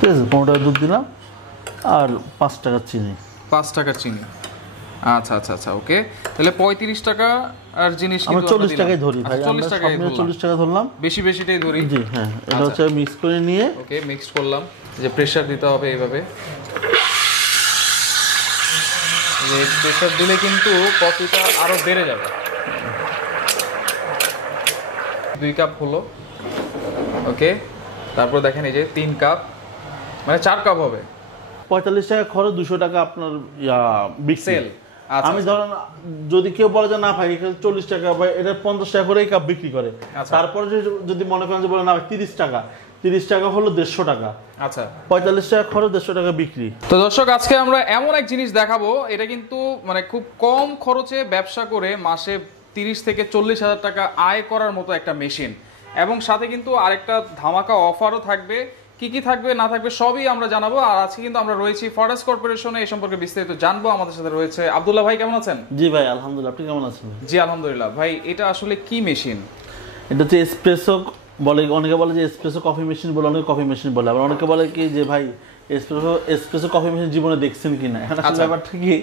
ঠিক আছে, 15 টাকা দুধ দিলাম আর 5 টাকা চিনি। 5 টাকার চিনি। আচ্ছা আচ্ছা আচ্ছা, ওকে। তাহলে 35 টাকা আর জিনিস আমরা 40 টাকাই ধরি ভাই। 40 টাকায় 40 টাকা ধরলাম, বেশি বেশিটাই ধরি। জি হ্যাঁ, এটা হচ্ছে মিক্স করে নিয়ে ওকে মিক্স করলাম। যে প্রেসার দিতে হবে এইভাবে, যে প্রেসার দিলে কিন্তু কফিটা আরো বেড়ে যাবে। 2 কাপ হলো, ওকে। তারপর দেখেন এই যে 3 কাপ, মানে 4 কাপ হবে। 45 টাকা খরচ, 200 টাকা আপনার সেল। আমি ধরেন যদি কেউ বলে যে না ভাই এখানে 40 টাকা বা এটা 50 টাকা করে কাপ বিক্রি করে, তারপরে যদি মনে করেন যে বলে না 30 টাকা হলো 150 টাকা। আচ্ছা, 45 টাকা খরচ, 150 টাকা বিক্রি। তো দর্শক আজকে আমরা এমন এক জিনিস দেখাবো, এটা কিন্তু মানে খুব কম খরচে ব্যবসা করে মাসে 30 থেকে 40 হাজার টাকা আয় করার মতো একটা মেশিন, এবং সাথে কিন্তু আরেকটা ধামাকা অফারও থাকবে। কি কি থাকবে না থাকবে সবই আমরা জানাবো। আর আজকে কিন্তু আমরা রয়েছি ফরেস্ট কর্পোরেশনে, এই সম্পর্কে বিস্তারিত জানবো। আমাদের সাথে রয়েছে আব্দুল্লাহ ভাই। কেমন আছেন? জি ভাই আলহামদুলিল্লাহ, আপনি কেমন আছেন? জি আলহামদুলিল্লাহ। ভাই এটা আসলে কি মেশিন? এটা হচ্ছে এসপ্রেসো বলে, অনেকে বলে যে এসপ্রেসো কফি মেশিন বলে, অনেকে কফি মেশিন বলে, আবার অনেকে বলে কি যে ভাই এসপ্রেসো কফি মেশিন জীবনে দেখছেন কিনা। এখন আসলে ব্যাপারটা কি,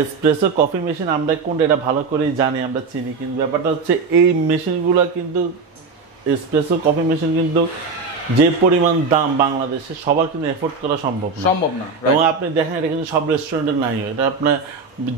এসপ্রেসো কফি মেশিন আমরা কোনটা এটা ভালো করেই জানি, আমরা চিনি, কিন্তু ব্যাপারটা হচ্ছে এই মেশিনগুলো কিন্তু এসপ্রেসো কফি মেশিন কিন্তু যে পরিমাণ দাম বাংলাদেশে সবার কিন্তু এফোর্ড করা সম্ভব না। এবং আপনি দেখেন এটা কিন্তু সব রেস্টুরেন্টের নাই, এটা আপনার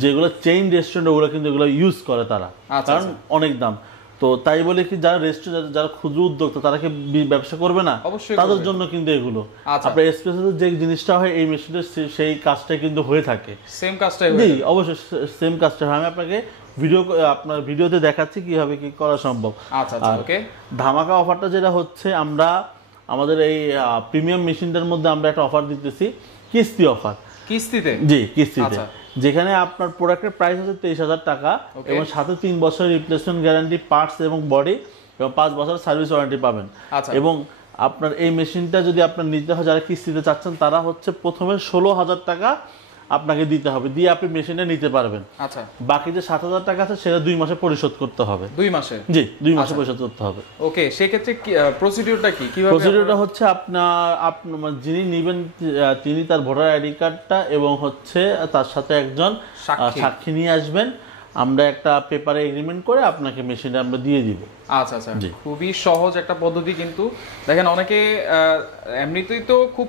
যেগুলো চেইন রেস্টুরেন্ট ওগুলো কিন্তু এগুলো ইউজ করে তারা, কারণ অনেক দাম। তো তাই বলে কি যারা রেস্টুরেন্ট, যারা ক্ষুদ্র উদ্যোক্তা তারা কি ব্যবসা করবে না? তাদের জন্য কিন্তু এগুলো আপনার এসপ্রেসো যে জিনিসটা হয় এই মেশিনটা সেই কাজটাই কিন্তু হয়ে থাকে, সেম কাজটাই জি অবশ্যই সেম কাজটা হয়। আমি আপনাকে আপনার ভিডিওতে দেখাচ্ছি কিভাবে কি করা সম্ভব। আচ্ছা ওকে। ধামাকা অফারটা যেটা হচ্ছে, আমরা আমাদের এই প্রিমিয়াম মেশিনটার মধ্যে আমরা একটা অফার দিতেছি, কিস্তি অফার। কিস্তিতে? জি কিস্তিতে, যেখানে আপনার প্রোডাক্টের প্রাইস হচ্ছে 23,000 টাকা এবং সাথে 3 বছরের রিপ্লেসমেন্ট গ্যারান্টি, পার্টস এবং বডি, এবং 5 বছর সার্ভিস ওয়ারেন্টি পাবেন। এবং আপনার এই মেশিনটা যদি আপনার নিতে হয়, যারা কিস্তিতে চাচ্ছেন তারা হচ্ছে প্রথমে 16,000 টাকা আপনাকে দিতে হবে, দিয়ে আপনি মেশিনটা নিতে পারবেন। আচ্ছা, বাকি যে 7,000 টাকা আছে সেটা 2 মাসে পরিশোধ করতে হবে। 2 মাসে? জি 2 মাসে পরিশোধ করতে হবে। ওকে, সেই ক্ষেত্রে প্রসিডিউরটা কি? কিভাবে? প্রসিডিউরটা হচ্ছে আপনার যিনি নেবেন তিনি তার ভোটার আইডি কার্ডটা এবং হচ্ছে তার সাথে একজন সাক্ষী নিয়ে আসবেন। আমরা একটা পেপারে এগ্রিমেন্ট করে আপনাকে মেশিনটা আমরা দিয়ে দিব। আচ্ছা আচ্ছা, খুবই সহজ একটা পদ্ধতি। কিন্তু দেখেন অনেকে এমনিতেই তো খুব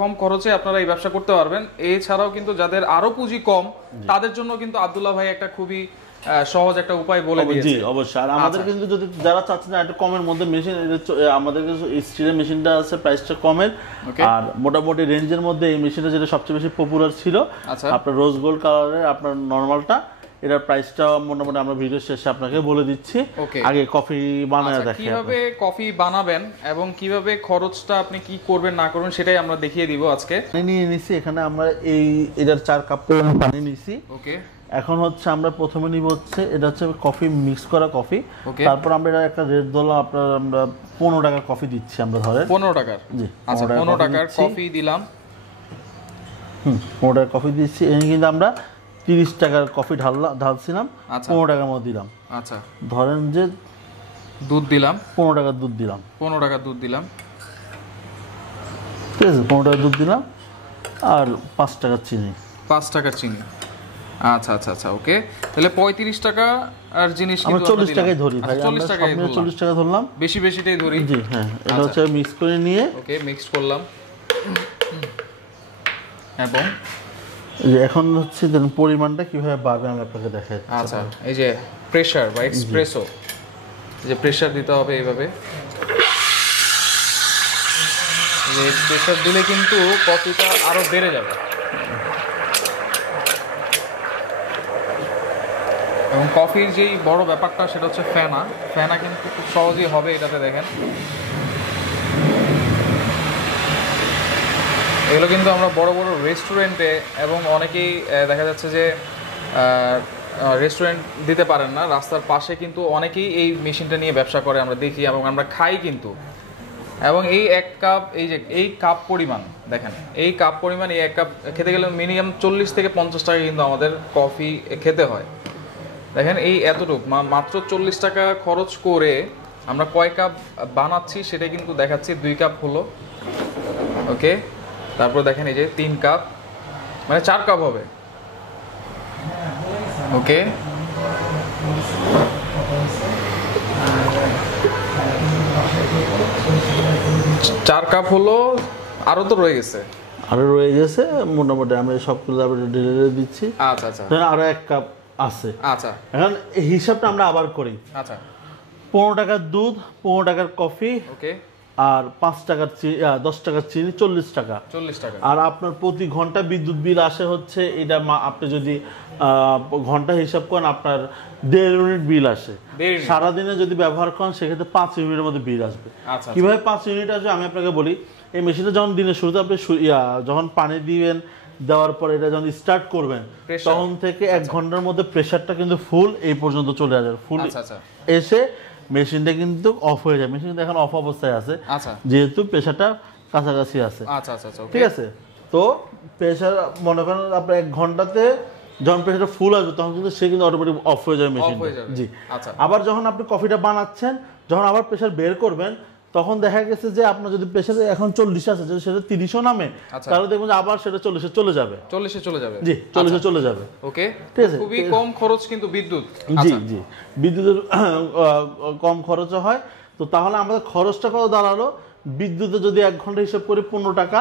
কম খরচে আপনারা এই ব্যবসা করতে পারবেন। এছাড়াও কিন্তু যাদের আরো পুঁজি কম তাদের জন্য কিন্তু আব্দুল্লাহ ভাই একটা খুবই সহজ একটা উপায় বলে দিয়েছে। জি অবশ্যই। আর আমাদের কিন্তু যদি যারা চাচ্ছেন একটু কমের মধ্যে মেশিন, আমাদের কাছে স্টিলের মেশিনটা আছে প্রাইসটা কমের, আর মোটামুটি রেঞ্জের মধ্যে এই মেশিনটা যেটা সবচেয়ে বেশি পপুলার ছিল আপনার রোজ গোল্ড কালারের আপনার নরমালটা, এটার প্রাইসটা মোটামুটি আমরা ভিডিও শেষে আপনাকে বলে দিচ্ছি। আগে কফি বানায় দেখেন, কিভাবে কফি বানাবেন এবং কিভাবে খরচটা আপনি কি করবেন না করবেন সেটাই আমরা দেখিয়ে দিব আজকে। নিয়ে নিছি এখানে আমরা এটার 4 কাপ পানি নিছি। ওকে, এখন হচ্ছে আমরা প্রথমে নিব হচ্ছে এটা হচ্ছে কফি মিক্স করা কফি। তারপর আমরা এটা একটা রেট ধরলাম, আমরা 15 টাকার কফি দিচ্ছি। আমরা ধরেন 15 টাকার। জি আচ্ছা, 15 টাকার কফি দিলাম। 15 টাকার কফি দিচ্ছি। এখানে কিন্তু আমরা 30 টাকার কফি ঢালছিলাম, 15 টাকার মধ্যে দিলাম। আচ্ছা, ধরেন যে দুধ দিলাম, 15 টাকার দুধ দিলাম। 15 টাকার দুধ দিলাম, ঠিক আছে, 15 টাকার দুধ দিলাম আর 5 টাকার চিনি। 5 টাকার চিনি। আচ্ছা আচ্ছা আচ্ছা, ওকে। তাহলে 35 টাকা আর জিনিস আমরা 40 টাকাই ধরি ভাই। আমরা 40 টাকা ধরলাম, বেশি বেশিটাই ধরি। জি হ্যাঁ, এটা হচ্ছে মিক্স করে নিয়ে ওকে মিক্স করলাম। এবং এখন হচ্ছে পরিমাণটা কিভাবে বাড়বে আমি আপনাকে দেখাই। আচ্ছা, এই যে প্রেসার বা এক্সপ্রেসো, যে প্রেসার দিতে হবে এইভাবে, যে প্রেসার দিলে কিন্তু কফিটা আরো বেড়ে যাবে। এবং কফির যেই বড় ব্যাপারটা সেটা হচ্ছে ফেনা কিন্তু খুব সহজেই হবে এটাতে। দেখেন এগুলো কিন্তু আমরা বড় বড় রেস্টুরেন্টে, এবং অনেকেই দেখা যাচ্ছে যে রেস্টুরেন্ট দিতে পারেন না, রাস্তার পাশে কিন্তু অনেকেই এই মেশিনটা নিয়ে ব্যবসা করে আমরা দেখি এবং আমরা খাই কিন্তু। এবং এই 1 কাপ, এই কাপ পরিমাণ দেখেন, এই কাপ পরিমাণ, এই 1 কাপ খেতে গেলে মিনিমাম 40 থেকে 50 টাকা কিন্তু আমাদের কফি খেতে হয়। দেখেন এই এতটুকু মাত্র 40 টাকা খরচ করে আমরা কয় কাপ বানাচ্ছি সেটা কিন্তু দেখাচ্ছি। 2 কাপ হলো, ওকে, তারপর দেখেন এই যে 3 কাপ, মানে 4 কাপ হবে। ওকে, 4 কাপ হলো, আরো তো রয়ে গেছে। আরো রয়ে গেছে মোটামুটি আমি সবগুলো ডেলিভারি দিচ্ছি। আচ্ছা আচ্ছা, আরো 1 কাপ আছে। আচ্ছা, এখন এই হিসাবটা আমরা আবার করি। আচ্ছা, 15 টাকার দুধ, 15 টাকার কফি, ওকে, আর 5 টাকার 10 টাকার চিনি, 40 টাকা। 40 টাকা। আর আপনার প্রতি ঘন্টা বিদ্যুৎ বিল আসে হচ্ছে এটা আপনি যদি ঘন্টা হিসাব করেন আপনার 1.5 ইউনিট বিল আসে। সারাদিনে যদি ব্যবহার করেন সেক্ষেত্রে 5 ইউনিটের মধ্যে বিল আসবে। কিভাবে 5 ইউনিট আসবে আমি আপনাকে বলি। এই মেশিনটা যখন দিনের শুরুতে আপনি যখন পানি দিবেন, দেওয়ার পর এটা যখন স্টার্ট করবেন তখন থেকে 1 ঘন্টার মধ্যে প্রেসারটা কিন্তু ফুল এই পর্যন্ত চলে আসবে। ফুল এসে মেশিনটা কিন্তু অফ হয়ে যায়। মেশিনটা এখন অফ অবস্থায় আছে যেহেতু প্রেসারটা কাছাকাছি আছে। ঠিক আছে, তো প্রেসার মনে করেন আপনার 1 ঘন্টাতে যখন প্রেসারটা ফুল আসবে তখন কিন্তু সে কিন্তু অটোমেটিক অফ হয়ে যাবে মেশিন। জি, আবার যখন আপনি কফিটা বানাচ্ছেন, যখন আবার প্রেসার বের করবেন তখন দেখা গেছে যে আপনার যদি প্রেসারে এখন 40 আছে, যদি সেটা 30ও নামে তাহলে দেখবেন যে আবার সেটা 40-এ চলে যাবে। 40-এ চলে যাবে। জি, 40-এ চলে যাবে। ওকে, ঠিক আছে, খুবই কম খরচ কিন্তু বিদ্যুৎ। জি জি, বিদ্যুতের কম খরচ হয়। তো তাহলে আমাদের খরচটা কত দাঁড়ালো? বিদ্যুতে যদি 1 ঘন্টা হিসাব করি 15 টাকা।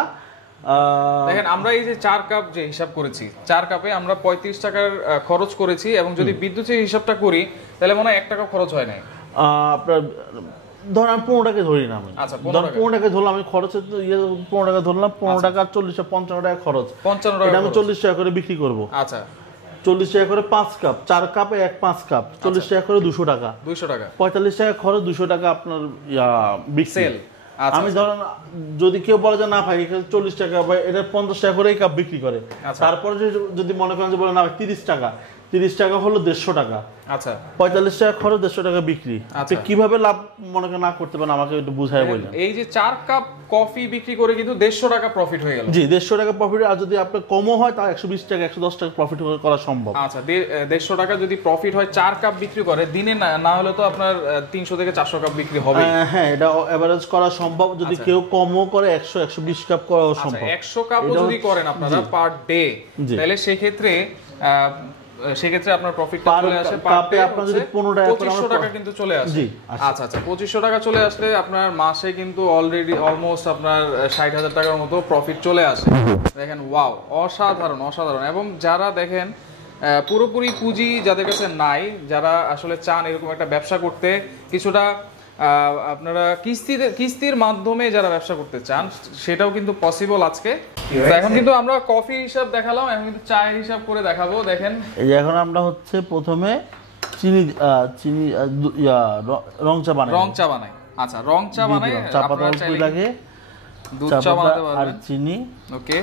দেখেন আমরা এই যে 4 কাপ যে হিসাব করেছি, 4 কাপে আমরা 35 টাকার খরচ করেছি, এবং যদি বিদ্যুতের হিসাবটা করি তাহলে মনে হয় 1 টাকা খরচ হয় নাই। আপনার ধরেন আমি 15 টাকা ধরি না, আমি 15 টাকা ধরলাম, আমি খরচের 15 টাকা ধরলাম, 15 টাকা 55 টাকা খরচ, 55 টাকা আমি 40 টাকা করে বিক্রি করবো। আচ্ছা, 40 টাকা করে 5 কাপ, 4 কাপে 5 কাপ, 40 টাকা করে 200 টাকা, 45 টাকা খরচ, 200 টাকা আপনার বিক্রি। আমি ধরেন যদি কেউ বলে যে না ভাই 40 টাকা বা এটা 50 টাকা করে কাপ বিক্রি করে, তারপরে যদি মনে করেন যে বলে না 30 টাকা, 30 টাকা হলো 150 টাকা। আচ্ছা, 45 টাকা খরচ, 150 টাকা বিক্রি। আপনি কিভাবে লাভ মনে করেন না করতে পারেন আমাকে একটু বুঝায় বললেন। এই যে 4 কাপ কফি বিক্রি করে কিন্তু 150 টাকা প্রফিট হয়ে গেল। জি, 150 টাকা প্রফিট। আর যদি আপনার কমও হয় তাহলে 120 টাকা 110 টাকা প্রফিট করা সম্ভব। আচ্ছা, 150 টাকা যদি প্রফিট হয় 4 কাপ বিক্রি করে দিনে, না হলে তো আপনার 300 থেকে 400 কাপ বিক্রি হবে। হ্যাঁ, এটা এভারেজ করা সম্ভব। যদি কেউ কমও করে 100-120 কাপ করা সম্ভব। 100 কাপও যদি করেন আপনারা পার ডে, তাহলে সেক্ষেত্রে আপনার প্রফিট চলে আসে পার ডে আপনার যদি 2500 টাকা কিন্তু চলে আসে। জি, আচ্ছা আচ্ছা, 2500 টাকা চলে আসলে আপনার মাসে কিন্তু অলরেডি অলমোস্ট আপনার 60,000 টাকার মতো প্রফিট চলে আসে। দেখেন, ওয়াও, অসাধারণ অসাধারণ। এবং যারা দেখেন পুরোপুরি পুঁজি যাদের কাছে নাই, যারা আসলে চান এরকম একটা ব্যবসা করতে, কিছুটা আপনারা কিস্তির মাধ্যমে যারা ব্যবসা করতে চান, সেটাও কিন্তু পসিবল আজকে। এখন কিন্তু আমরা কফি হিসাব দেখালাম, এখন কিন্তু চায়ের হিসাব করে দেখাবো। দেখেন, এই যে এখন আমরা হচ্ছে প্রথমে চিনি রং চা বানাই। আচ্ছা, রং চা বানাই, চা পাতা লাগে, দুধ চা বানাতে পারবেন, আর চিনি। ওকে,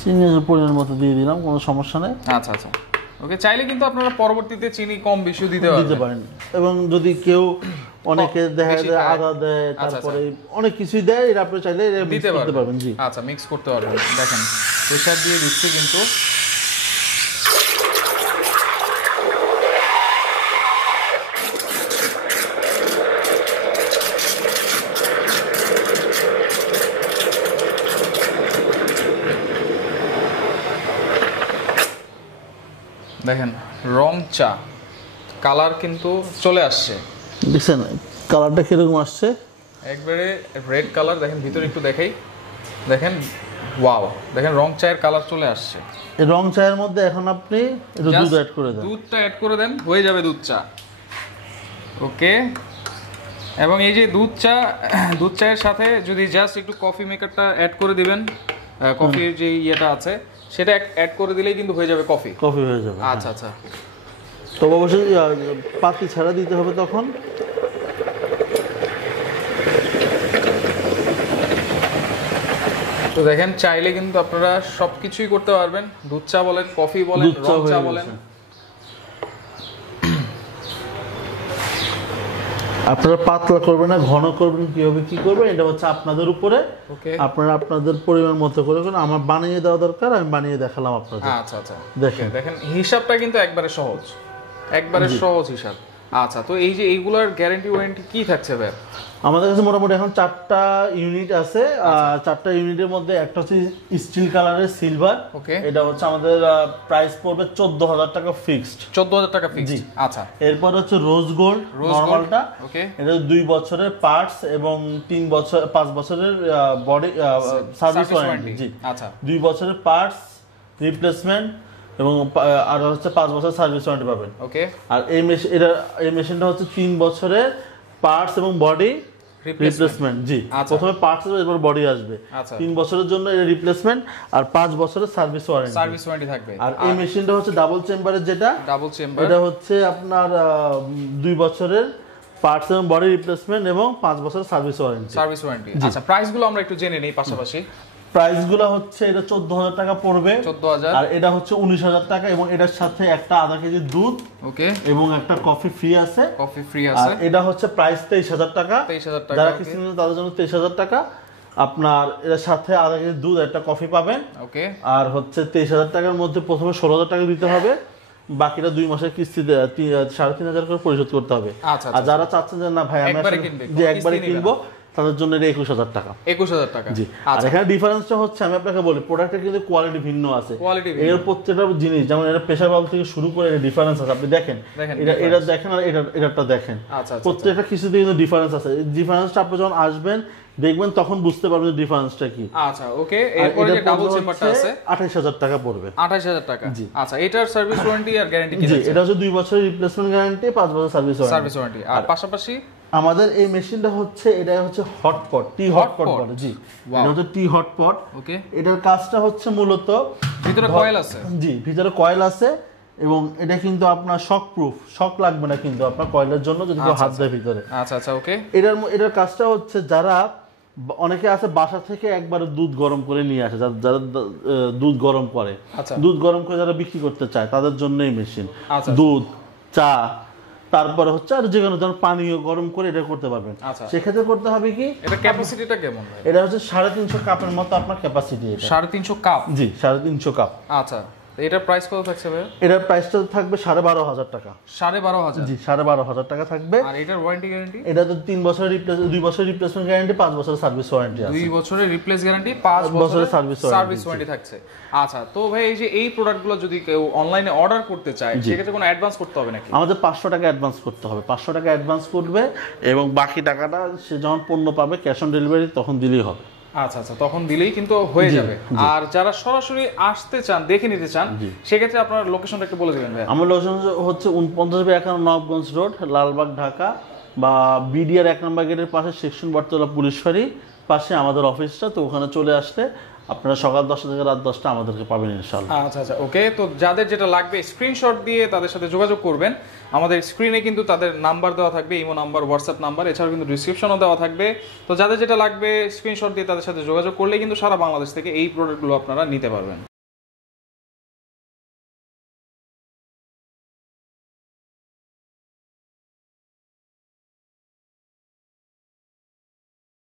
চিনির পরিমাণ মতো দিয়ে দিলাম, কোনো সমস্যা নেই। আচ্ছা আচ্ছা, ওকে। চাইলে কিন্তু আপনারা পরবর্তীতে চিনি কম বেশি দিতে পারেন। এবং যদি কেউ অনেকে দেখা যায় আদা দেয়, তারপরে অনেক কিছুই দেয়, এটা আপনি চাইলে দিতে পারবেন। জি, আচ্ছা, মিক্স করতে পারবেন। দেখেন, প্রেসার দিয়ে দিচ্ছি কিন্তু। দেখেন, রং চা কালার কিন্তু চলে আসছে। দেখছেন কালারটা কিরকম আসছে? একবারে রেড কালার। দেখেন ভিতরে একটু দেখাই, দেখেন, ওয়াও, দেখেন রং চায়ের কালার চলে আসছে। এই রং চায়ের মধ্যে এখন আপনি একটু দুধ অ্যাড করে দেন। দুধটা অ্যাড করে দেন, হয়ে যাবে দুধ চা। ওকে, এবং এই যে দুধ চায়ের সাথে যদি জাস্ট একটু কফি মেকারটা অ্যাড করে দিবেন, কফির যে ইয়েটা আছে সেটা অ্যাড করে দিলেই কিন্তু হয়ে যাবে কফি হয়ে যাবে। আচ্ছা আচ্ছা, তো অবশ্যই পাতি ছাড়া দিতে হবে তখন। তো দেখেন, চাইলে কিন্তু আপনারা সবকিছুই করতে পারবেন, দুধ চা বলেন, কফি বলেন, রং চা বলেন। আপনারা পাতলা করবেন না ঘন করবেন, কিভাবে কি করবেন এটা হচ্ছে আপনাদের উপরে। আপনারা আপনাদের পরিমাণ মতো করে করুন। আমার বানিয়ে দেওয়া দরকার, আমি বানিয়ে দেখালাম আপনাদের। আচ্ছা আচ্ছা, দেখেন হিসাবটা কিন্তু একবারে সহজ হিসাব। আচ্ছা, তো এই যে এইগুলোর গ্যারান্টি ওয়ারেন্টি কি থাকছে ভাই? আমাদের কাছে মোটামুটি এখন 4টা ইউনিট আছে। 4টা ইউনিটের মধ্যে একটা হচ্ছে স্টিল কালারের সিলভার, এটা হচ্ছে আমাদের প্রাইস পড়বে 14,000 টাকা ফিক্সড। 14,000 টাকা ফিক্সড। আচ্ছা, এরপর হচ্ছে রোজ গোল্ড নরমালটা, এটা 2 বছরের পার্টস এবং 5 বছরের বডি সার্ভিস ওয়ারেন্টি। জি, আচ্ছা, 2 বছরের পার্টস রিপ্লেসমেন্ট এবং আর হচ্ছে 5 বছর সার্ভিস ওয়ারেন্টি পাবেন। ওকে, আর এই মেশিনটা হচ্ছে 3 বছরের পার্টস এবং বডি রিপ্লেসমেন্ট। জি, প্রথমে পার্টস আসবে, এরপর বডি আসবে। 3 বছরের জন্য এর রিপ্লেসমেন্ট আর 5 বছরের সার্ভিস ওয়ারেন্টি থাকবে। আর এই মেশিনটা হচ্ছে ডাবল চেম্বারের, যেটা ডাবল চেম্বার, এটা হচ্ছে আপনার 2 বছরের পার্টস এবং বডি রিপ্লেসমেন্ট এবং 5 বছরের সার্ভিস ওয়ারেন্টি। আচ্ছা, প্রাইসগুলো আমরা একটু জেনে নেই পাশাপাশি। প্রাইসগুলো হচ্ছে এটা 14,000 টাকা পড়বে, 14,000, আর এটা হচ্ছে 19,000 টাকা এবং এটার সাথে একটা আধা কেজি দুধ এবং একটা কফি ফ্রি আছে। আর এটা হচ্ছে প্রাইস 23,000 টাকা। যারা কিস্তি নেবেন তাদের জন্য 23,000 টাকা। আপনার এর সাথে আধা কেজি দুধ, একটা কফি পাবেন। আর হচ্ছে 23,000 টাকার মধ্যে প্রথমে 16,000 টাকা দিতে হবে, বাকিটা 2 মাসের কিস্তি 3,500 করে পরিশোধ করতে হবে। আর যারা চাচ্ছেন যে না ভাই আমি একবারে কিনবো, তাদের জন্য এটা 21,000 টাকা। 21,000 টাকা। জি, আর এখানে ডিফারেন্সটা হচ্ছে আমি আপনাকে বলি, প্রোডাক্টের কিন্তু কোয়ালিটি ভিন্ন আছে। এর প্রত্যেকটা জিনিস, যেমন এটা প্রেসার বাল্ব থেকে শুরু করে এর ডিফারেন্স আছে। আপনি দেখেন, এটা দেখেন আর এটাটা দেখেন, প্রত্যেকটা কিছুতে কিন্তু ডিফারেন্স আছে। এই ডিফারেন্সটা আপনি যখন আসবেন দেখবেন তখন বুঝতে পারবেন ডিফারেন্সটা কি। আচ্ছা, ওকে, এরপরে যে ডাবল চেম্বারটা আছে 28,000 টাকা পড়বে। 28,000 টাকা। জি, আচ্ছা, এটার সার্ভিস ওয়ারেন্টি আর গ্যারান্টি কি আছে? এটা হচ্ছে 2 বছরের রিপ্লেসমেন্ট গ্যারান্টি, 5 বছরের সার্ভিস ওয়ারেন্টি। আর পাশাপাশি আমাদের এই মেশিনটা হচ্ছে, এটা হচ্ছে হটপট, টি হটপট বলে। জি, এটা হচ্ছে টি হটপট। ওকে, এটার কাজটা হচ্ছে মূলত ভিতরে কয়েল আছে। জি, ভিতরে কয়েল আছে এবং এটা কিন্তু আপনার শক প্রুফ, শক লাগবে না কিন্তু আপনার কয়েলের জন্য যদি কেউ হাত দেয় ভিতরে। আচ্ছা আচ্ছা, ওকে। এটার কাজটা হচ্ছে, যারা অনেকে আছে বাসা থেকে একবার দুধ গরম করে নিয়ে আসে, যারা দুধ গরম করে, দুধ গরম করে যারা বিক্রি করতে চায় তাদের জন্য এই মেশিন। দুধ, চা, তারপরে হচ্ছে আর যে কোনো ধরনের পানীয় গরম করে এটা করতে পারবেন। সেক্ষেত্রে করতে হবে কি, এটা ক্যাপাসিটিটা কেমন? এটা হচ্ছে 350 কাপের মতো আপনার ক্যাপাসিটি। 350 কাপ? জি, 350 কাপ। আচ্ছা, এটার প্রাইস কত থাকছে ভাই? এটার প্রাইসটা থাকবে 12,500 টাকা। 12,500? জি, 12,500 টাকা থাকবে। আর এটার ওয়ারেন্টি গ্যারান্টি? এটা তো 2 বছরের রিপ্লেসমেন্ট গ্যারান্টি, 5 বছরের সার্ভিস ওয়ারেন্টি আছে। 2 বছরের রিপ্লেস গ্যারান্টি, 5 বছরের সার্ভিস ওয়ারেন্টি থাকছে। আচ্ছা, তো ভাই এই যে এই প্রোডাক্টগুলো যদি কেউ অনলাইনে অর্ডার করতে চায়, সেক্ষেত্রে কোনো অ্যাডভান্স করতে হবে নাকি? আমাদের 500 টাকা অ্যাডভান্স করতে হবে। 500 টাকা অ্যাডভান্স করবে এবং বাকি টাকাটা সে যখন পণ্য পাবে ক্যাশ অন ডেলিভারি তখন দিলেই হবে। আচ্ছা আচ্ছা, তখন দিলেই কিন্তু হয়ে যাবে। আর যারা সরাসরি আসতে চান, দেখে নিতে চান, সেক্ষেত্রে আপনার লোকেশনটা একটু বলে দিবেন ভাই। আমার লোকেশন হচ্ছে 49 নবাবগঞ্জ রোড, লালবাগ, ঢাকা, বা বিডিআর 1 নম্বর গেটের পাশে সেকশন বটতলা পুলিশ ফাঁড়ি পাশে আমাদের অফিসটা। তো ওখানে চলে আসলে আপনারা সকাল 10টা থেকে রাত 10টা আমাদেরকে পাবেন ইনশাআল্লাহ। আচ্ছা আচ্ছা, ওকে। তো যাদের যেটা লাগবে স্ক্রিনশট দিয়ে তাদের সাথে যোগাযোগ করবেন। আমাদের স্ক্রিনে কিন্তু তাদের নাম্বার দেওয়া থাকবে, ইমো নাম্বার, হোয়াটসঅ্যাপ নাম্বার, এছাড়াও কিন্তু ডিসক্রিপশনও দেওয়া থাকবে। তো যাদের যেটা লাগবে স্ক্রিনশট দিয়ে তাদের সাথে যোগাযোগ করলে কিন্তু সারা বাংলাদেশ থেকে এই প্রোডাক্টগুলো আপনারা নিতে পারবেন।